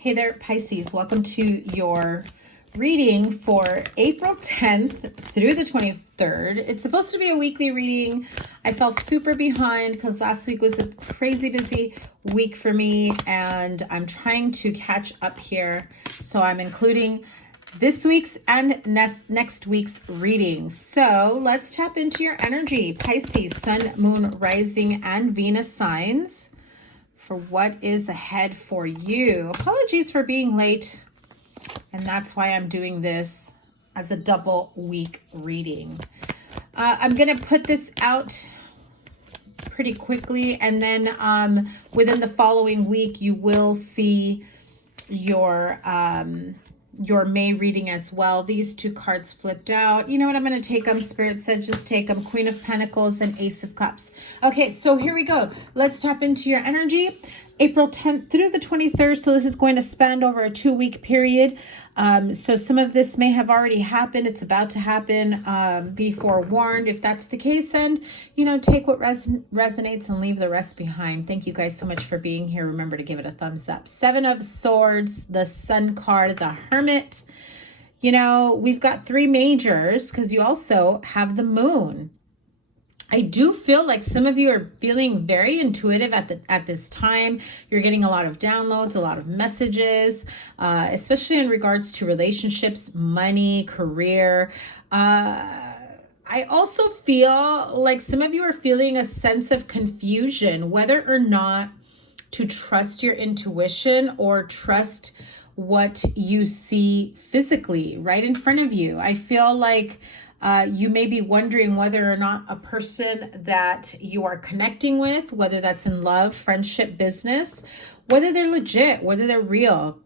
Hey there, Pisces. Welcome to your reading for April 10th through the 23rd. It's supposed to be a weekly reading. I fell super behind because last week was a crazy busy week for me, and I'm trying to catch up here. So I'm including this week's and next week's readings. So let's tap into your energy. Pisces, Sun, Moon, Rising, and Venus signs. For what is ahead for you. Apologies for being late, and that's why I'm doing this as a double week reading. I'm gonna put this out pretty quickly, and then within the following week you will see your May reading as well. These two cards flipped out. You know what? I'm going to take them. Spirit said just take them. Queen of Pentacles and Ace of Cups. Okay, so here we go. Let's tap into your energy. April 10th through the 23rd. So this is going to span over a 2-week period. So some of this may have already happened. It's about to happen. Be forewarned if that's the case. And, you know, take what resonates and leave the rest behind. Thank you guys so much for being here. Remember to give it a thumbs up. 7 of Swords, the Sun card, the Hermit. You know, we've got 3 majors because you also have the Moon. I do feel like some of you are feeling very intuitive at this time. You're getting a lot of downloads, a lot of messages, especially in regards to relationships, money, career. I also feel like some of you are feeling a sense of confusion, whether or not to trust your intuition or trust what you see physically right in front of you. I feel like you may be wondering whether or not a person that you are connecting with, whether that's in love, friendship, business, whether they're legit, whether they're real,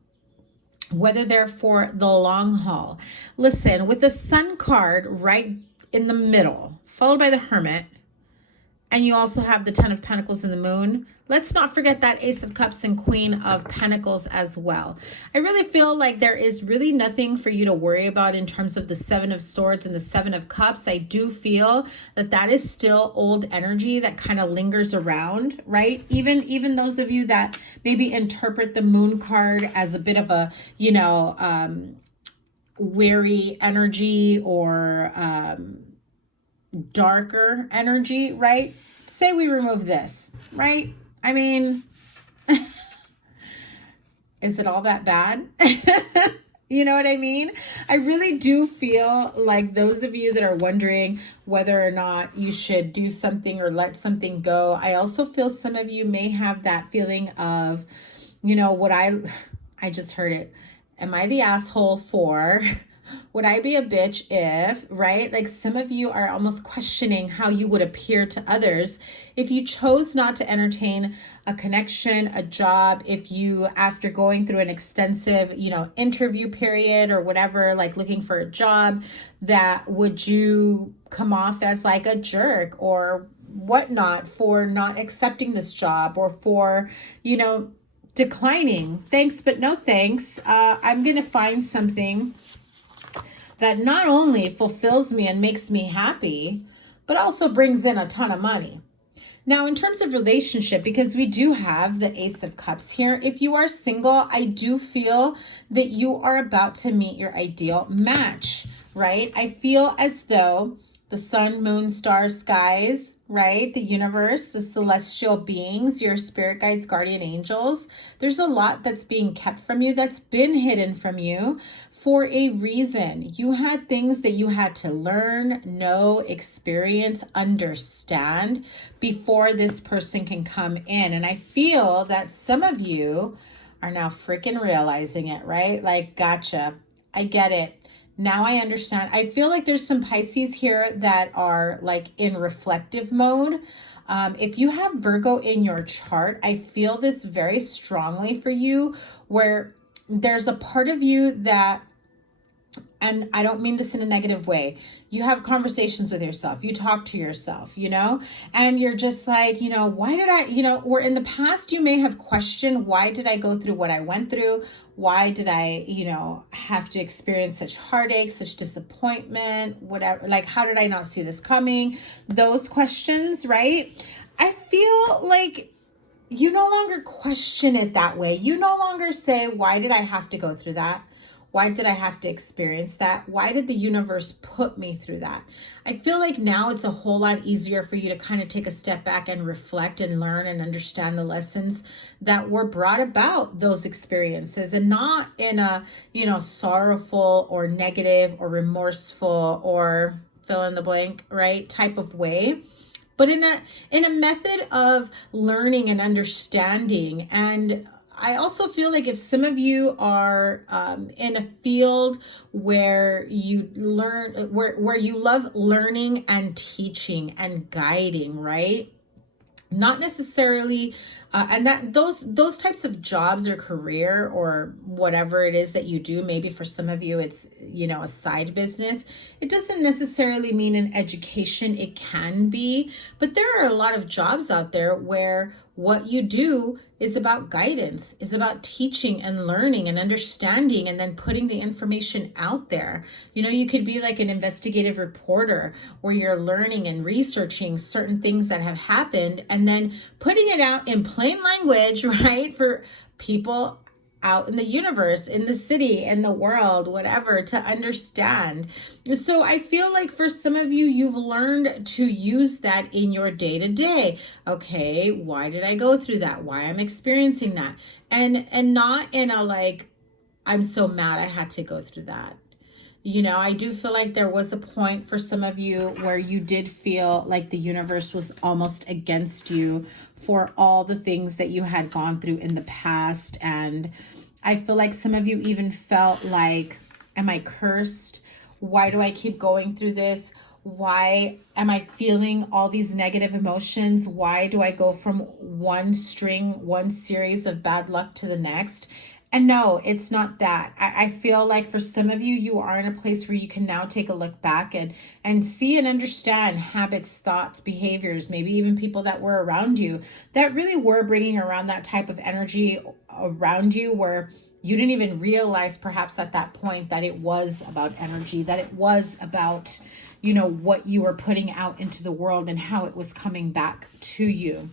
whether they're for the long haul. Listen, with the Sun card right in the middle, followed by the Hermit, and you also have the 10 of Pentacles and the Moon, let's not forget that Ace of Cups and Queen of Pentacles as well. I really feel like there is really nothing for you to worry about in terms of the 7 of Swords and the 7 of Cups. I do feel that that is still old energy that kind of lingers around, right? Even those of you that maybe interpret the Moon card as a bit of a, you know, weary energy or darker energy, right? Say we remove this, right? I mean, is it all that bad? You know what I mean? I really do feel like those of you that are wondering whether or not you should do something or let something go, I also feel some of you may have that feeling of, you know, what I just heard it. Am I the asshole for... Would I be a bitch if, right? Like some of you are almost questioning how you would appear to others if you chose not to entertain a connection, a job, if you, after going through an extensive, you know, interview period or whatever, like looking for a job, that would you come off as like a jerk or whatnot for not accepting this job or for, you know, declining. Thanks, but no thanks. I'm going to find something that not only fulfills me and makes me happy, but also brings in a ton of money. Now, in terms of relationship, because we do have the Ace of Cups here, if you are single, I do feel that you are about to meet your ideal match, right? I feel as though the sun, moon, stars, skies, right? The universe, the celestial beings, your spirit guides, guardian angels. There's a lot that's being kept from you, that's been hidden from you for a reason. You had things that you had to learn, know, experience, understand before this person can come in. And I feel that some of you are now freaking realizing it, right? Like, gotcha. I get it. Now I understand. I feel like there's some Pisces here that are like in reflective mode. If you have Virgo in your chart, I feel this very strongly for you, where there's a part of you that, and I don't mean this in a negative way, you have conversations with yourself, you talk to yourself, you know, and you're just like, you know, why did I, you know, or in the past you may have questioned, why did I go through what I went through? Why did I, you know, have to experience such heartache, such disappointment, whatever, like, how did I not see this coming? Those questions, right? I feel like you no longer question it that way. You no longer say, why did I have to go through that? Why did I have to experience that? Why did the universe put me through that? I feel like now it's a whole lot easier for you to kind of take a step back and reflect and learn and understand the lessons that were brought about those experiences, and not in a, sorrowful or negative or remorseful or fill in the blank, right, type of way, but in a method of learning and understanding. And I also feel like if some of you are in a field where you learn, where you love learning and teaching and guiding, right? Not necessarily, and that those types of jobs or career or whatever it is that you do, maybe for some of you it's, a side business. It doesn't necessarily mean an education. It can be, but there are a lot of jobs out there where what you do is about guidance, is about teaching and learning and understanding, and then putting the information out there. You could be like an investigative reporter where you're learning and researching certain things that have happened and then putting it out in plain language, right, for people out in the universe, in the city, in the world, whatever, to understand. So I feel like for some of you, you've learned to use that in your day-to-day. Okay, why did I go through that? Why I'm experiencing that? And not in a like, I'm so mad I had to go through that. I do feel like there was a point for some of you where you did feel like the universe was almost against you for all the things that you had gone through in the past. And I feel like some of you even felt like, am I cursed? Why do I keep going through this? Why am I feeling all these negative emotions? Why do I go from one series of bad luck to the next? And no, it's not that. I feel like for some of you, you are in a place where you can now take a look back and see and understand habits, thoughts, behaviors, maybe even people that were around you that really were bringing around that type of energy around you, where you didn't even realize perhaps at that point that it was about energy, that it was about, what you were putting out into the world and how it was coming back to you.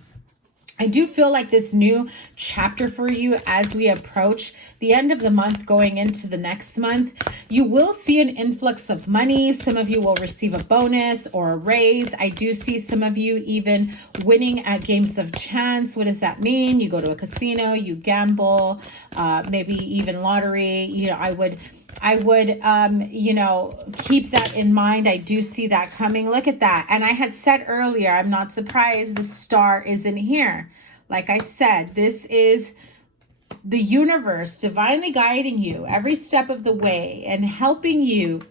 I do feel like this new chapter for you as we approach the end of the month going into the next month, you will see an influx of money. Some of you will receive a bonus or a raise. I do see some of you even winning at games of chance. What does that mean? You go to a casino, you gamble, maybe even lottery. I would keep that in mind. I do see that coming. Look at that. And I had said earlier, I'm not surprised the star isn't here. Like I said, this is the universe divinely guiding you every step of the way and helping you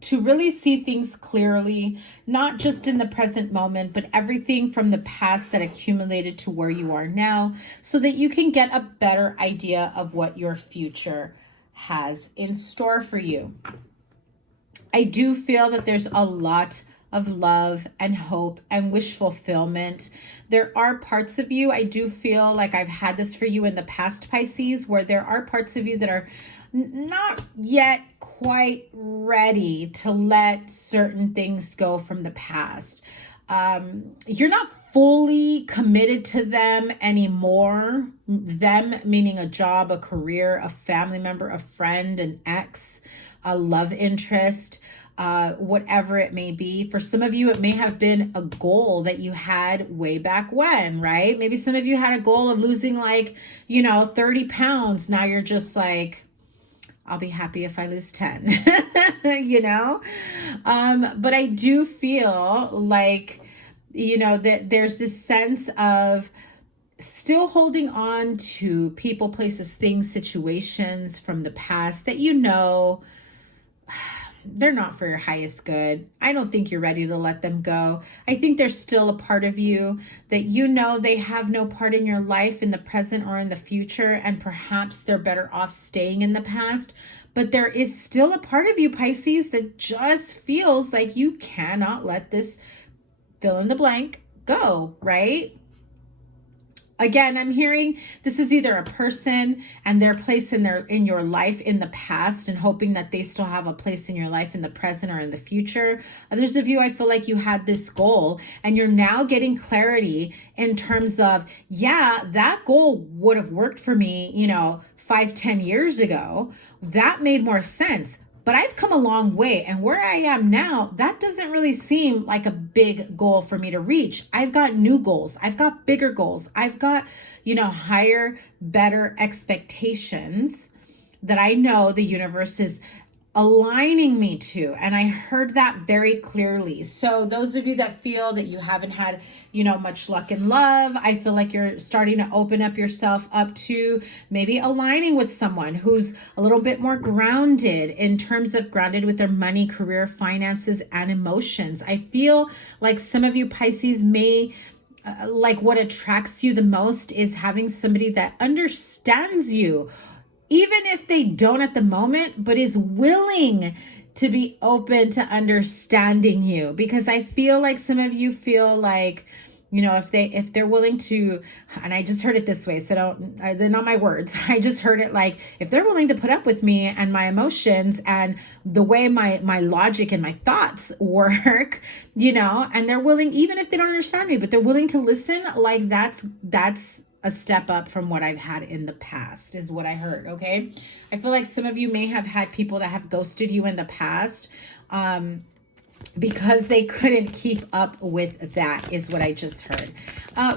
to really see things clearly, not just in the present moment, but everything from the past that accumulated to where you are now, so that you can get a better idea of what your future has in store for you. I do feel that there's a lot of love and hope and wish fulfillment. There are parts of you, I do feel like I've had this for you in the past, Pisces, where there are parts of you that are not yet quite ready to let certain things go from the past. You're not fully committed to them anymore. Them meaning a job, a career, a family member, a friend, an ex, a love interest, whatever it may be. For some of you, it may have been a goal that you had way back when, right? Maybe some of you had a goal of losing 30 pounds. Now you're just like, I'll be happy if I lose 10, but I do feel like, that there's this sense of still holding on to people, places, things, situations from the past that they're not for your highest good. I don't think you're ready to let them go. I think there's still a part of you that they have no part in your life in the present or in the future, and perhaps they're better off staying in the past. But there is still a part of you, Pisces, that just feels like you cannot let this fill in the blank go, right? Again, I'm hearing this is either a person and their place in your life in the past and hoping that they still have a place in your life in the present or in the future. Others of you, I feel like you had this goal and you're now getting clarity in terms of, yeah, that goal would have worked for me, 5-10 years ago. That made more sense. But I've come a long way, and where I am now, that doesn't really seem like a big goal for me to reach. I've got new goals. I've got bigger goals. I've got, higher, better expectations that I know the universe is aligning me to. And I heard that very clearly. So those of you that feel that you haven't had, much luck in love, I feel like you're starting to open up yourself up to maybe aligning with someone who's a little bit more grounded in terms of grounded with their money, career, finances, and emotions. I feel like some of you Pisces may like what attracts you the most is having somebody that understands you, even if they don't at the moment, but is willing to be open to understanding you. Because I feel like some of you feel like, if they're willing to, and I just heard it this way, so they're not my words. I just heard it like, if they're willing to put up with me and my emotions and the way my logic and my thoughts work, and they're willing, even if they don't understand me, but they're willing to listen, like that's a step up from what I've had in the past is what I heard. Okay. I feel like some of you may have had people that have ghosted you in the past, because they couldn't keep up with that is what I just heard.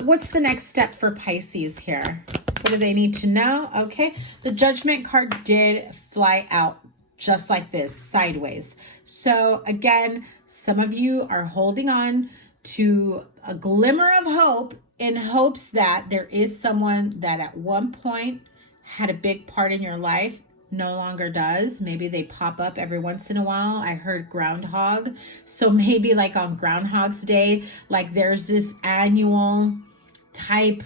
What's the next step for Pisces here? What do they need to know? Okay. The Judgment card did fly out just like this, sideways. So again, some of you are holding on to a glimmer of hope in hopes that there is someone that at one point had a big part in your life, no longer does. Maybe they pop up every once in a while. I heard groundhog. So maybe like on Groundhog's Day, like there's this annual type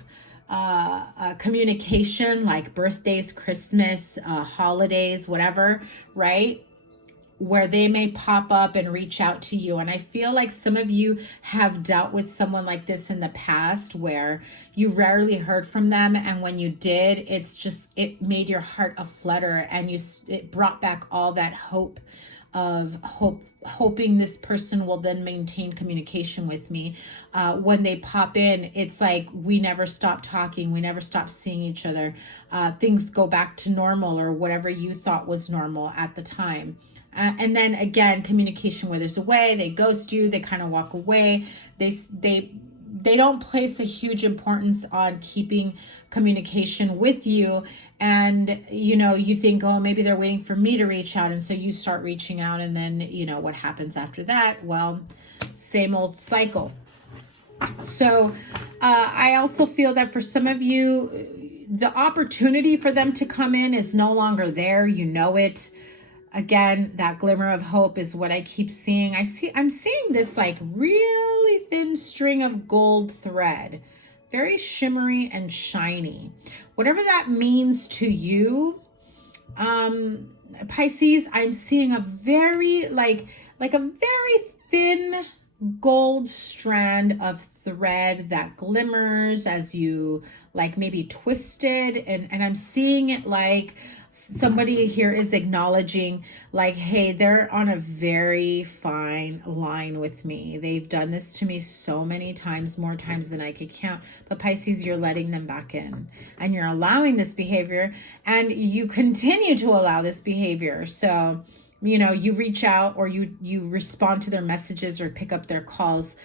communication, like birthdays, Christmas, holidays, whatever, right? Where they may pop up and reach out to you. And I feel like some of you have dealt with someone like this in the past where you rarely heard from them. And when you did, it made your heart a flutter, and it brought back all that hoping this person will then maintain communication with me. When they pop in, it's like we never stop talking, we never stop seeing each other. Things go back to normal, or whatever you thought was normal at the time. And then again, communication withers away. They ghost you. They kind of walk away. They don't place a huge importance on keeping communication with you. And, you think, oh, maybe they're waiting for me to reach out. And so you start reaching out. And then, what happens after that? Well, same old cycle. So I also feel that for some of you, the opportunity for them to come in is no longer there. It. Again, that glimmer of hope is what I keep seeing. I'm seeing this like really thin string of gold thread, very shimmery and shiny. Whatever that means to you, Pisces, I'm seeing a very like a very thin gold strand of thread that glimmers as you like maybe twist it, and I'm seeing it like somebody here is acknowledging like, hey, they're on a very fine line with me. They've done this to me so many times, more times than I could count. But Pisces, you're letting them back in and you're allowing this behavior, and you continue to allow this behavior. So, you reach out or you respond to their messages or pick up their calls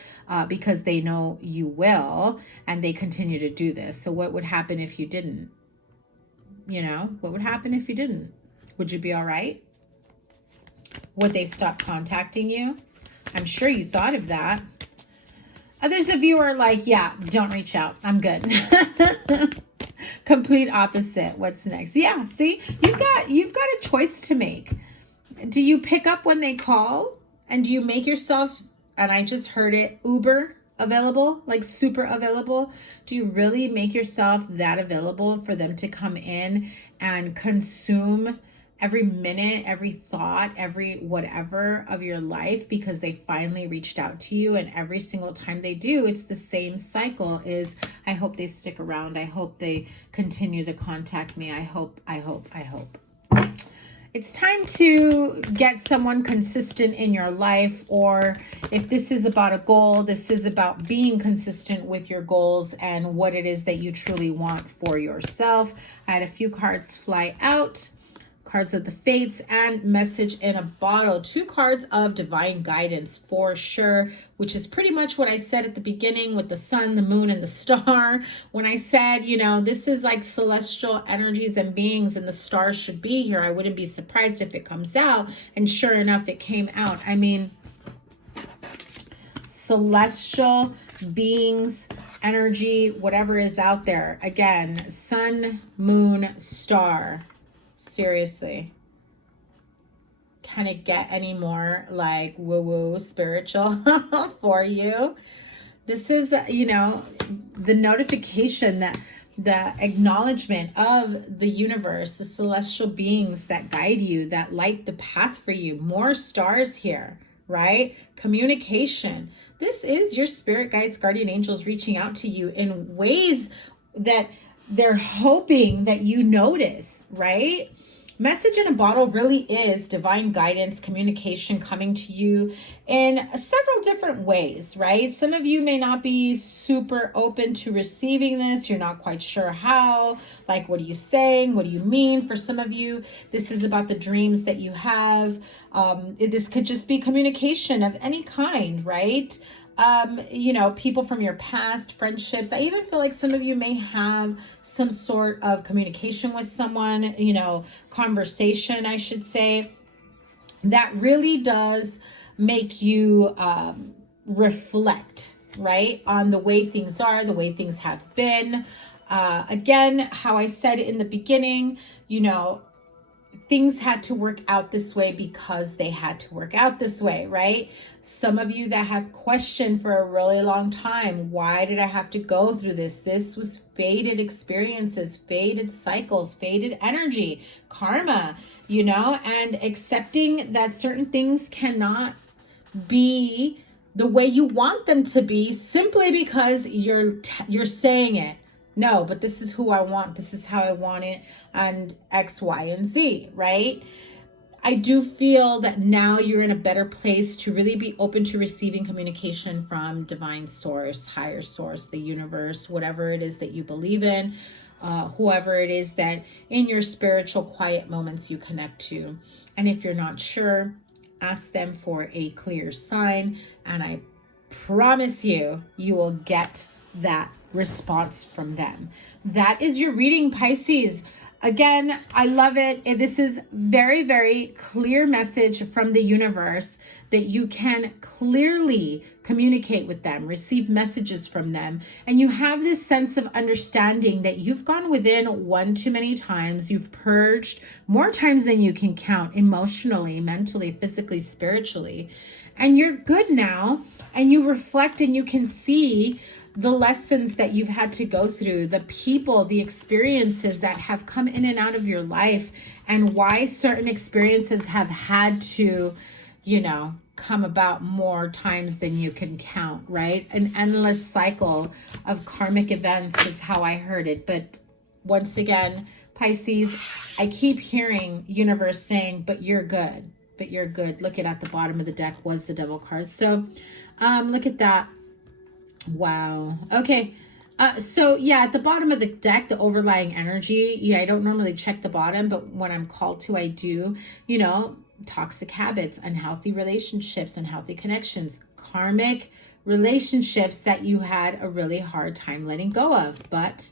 because they know you will, and they continue to do this. So what would happen if you didn't? What would happen if you didn't? Would you be all right? Would they stop contacting you? I'm sure you thought of that. Others of you are like, yeah, don't reach out. I'm good. Complete opposite. What's next? Yeah, see, you've got a choice to make. Do you pick up when they call? And do you make yourself, and I just heard it, uber available, like super available? Do you really make yourself that available for them to come in and consume every minute, every thought, every whatever of your life, because they finally reached out to you. And every single time they do, it's the same cycle is, I hope they stick around. I hope they continue to contact me. I hope. It's time to get someone consistent in your life, or if this is about a goal, this is about being consistent with your goals and what it is that you truly want for yourself. I had a few cards fly out. Cards of the Fates and Message in a Bottle. 2 cards of divine guidance for sure, which is pretty much what I said at the beginning with the sun, the moon, and the star. When I said, you know, this is like celestial energies and beings and the stars should be here, I wouldn't be surprised if it comes out. And sure enough, it came out. I mean, celestial beings, energy, whatever is out there. Again, sun, moon, star. Seriously, can it get any more like woo-woo spiritual for you? This is, you know, the notification, that the acknowledgement of the universe, the celestial beings that guide you, that light the path for you. More stars here, right? Communication. This is your spirit guides, guardian angels reaching out to you in ways that they're hoping that you notice, right? Message in a Bottle really is divine guidance, communication coming to you in several different ways, right? Some of you may not be super open to receiving this. You're not quite sure how. Like, what are you saying? What do you mean? For some of you, this is about the dreams that you have. This could just be communication of any kind, right? You know, people from your past, friendships. I even feel like some of you may have some sort of communication with someone, you know, conversation, I should say, that really does make you reflect, right, on the way things are, the way things have been. Again, how I said in the beginning, you know, things had to work out this way because they had to work out this way, right? Some of you that have questioned for a really long time, why did I have to go through this? This was fated experiences, fated cycles, fated energy, karma, you know, and accepting that certain things cannot be the way you want them to be simply because you're saying it. No, but this is who I want. This is how I want it. And X, Y, and Z, right? I do feel that now you're in a better place to really be open to receiving communication from divine source, higher source, the universe, whatever it is that you believe in, whoever it is that in your spiritual quiet moments you connect to. And if you're not sure, ask them for a clear sign. And I promise you, you will get that response from them. That is your reading, Pisces. Again, I love it. This is very, very clear message from the universe that you can clearly communicate with them, receive messages from them. And you have this sense of understanding that you've gone within one too many times. You've purged more times than you can count, emotionally, mentally, physically, spiritually. And you're good now. And you reflect and you can see the lessons that you've had to go through, the people, the experiences that have come in and out of your life, and why certain experiences have had to, you know, come about more times than you can count, right? An endless cycle of karmic events is how I heard it. But once again, Pisces, I keep hearing universe saying, but you're good, but you're good. Look at the bottom of the deck was the Devil card. So look at that. Wow. Okay. So yeah, at the bottom of the deck, the overlying energy, yeah, I don't normally check the bottom, but when I'm called to, I do, you know, toxic habits, unhealthy relationships, unhealthy connections, karmic relationships that you had a really hard time letting go of, but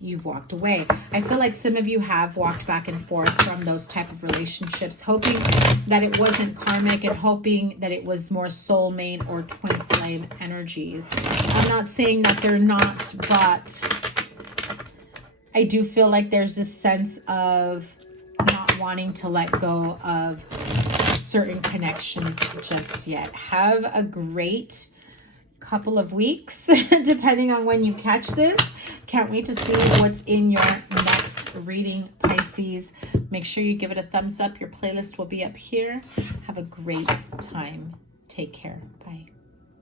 you've walked away. I feel like some of you have walked back and forth from those type of relationships, hoping that it wasn't karmic and hoping that it was more soulmate or twin flame energies. I'm not saying that they're not, but I do feel like there's this sense of not wanting to let go of certain connections just yet. Have a great couple of weeks, depending on when you catch this. Can't wait to see what's in your next reading, Pisces. Make sure you give it a thumbs up. Your playlist will be up here. Have a great time. Take care. Bye.